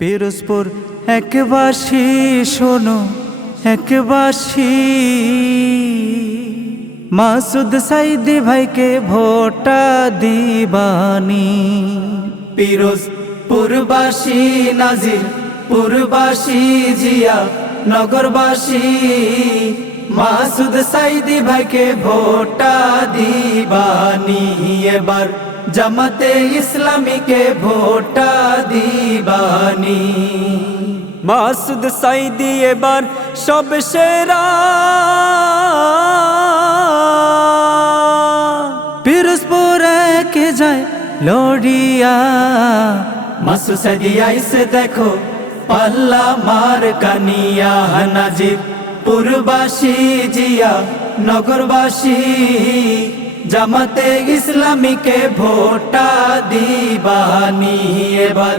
পিরোজপুর একবাসী শোনো একবাসী, মাসুদ সাইদি ভাইকে ভোটা দিবানি। পিরোজপুরবাসী নাজির পুরবাসী জিয়া নগরবাসী, মাসুদ সাইদি ভাইকে ভোটা দিবানি। এবার জামাতে ইসলামীকে ভোটা দিবানি। মাসুদ সাইদি এবার সব সেরা, পিরোজপুর একে যায় লড়িয়া। মাসুদ সাইদি আইসে দেখো পাল্লা মার কানিয়া, নাজির পুরবাসী জিয়া নগরবাসী, জামাতে ইসলামীকে ভোটা দিবানি। এবার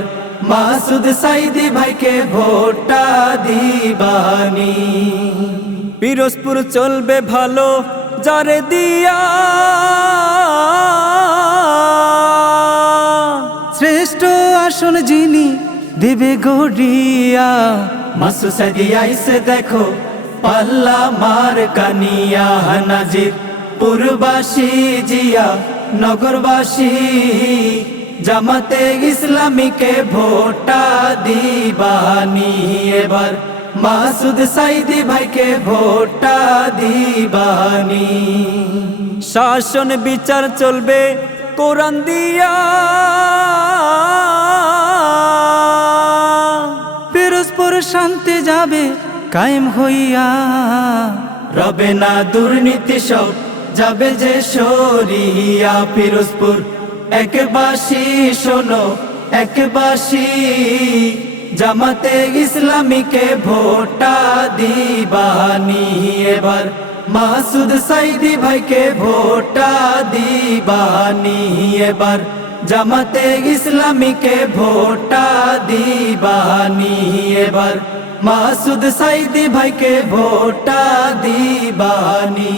মাসুদ সাইদি ভাইকে ভোটা দিবানি। পিরোজপুর চলবে ভালো যারে দিয়া, শ্রেষ্ঠ আসন যিনি দেবে গড়িয়া। মাসুদ সাইদি আইসে দেখো পাল্লা মার কানিয়া, নাজির পুরবাসী জিয়া নগরবাসী, জামাতে ইসলামীকে ভোটা দিবানি। এবার মাসুদ সাইদি ভাইকে ভোটা দিবানি। শাসন বিচার চলবে কোরআন দিয়া, পিরোজপুর শান্তি যাবে কায়েম হইয়া। রবে না দুর্নীতি সব যাবে যে সরিয়া। পিরোজপুর একবাসী শোনো একবাসী, জামাতে ইসলামীকে ভোটা দিবানি। এবার মাসুদ সাইদি ভাইকে ভোটা দিবানি। এবার জামাতে ইসলামীকে ভোটা দিবানি। এবার মাসুদ সাইদি ভাইকে ভোটা দিবানি।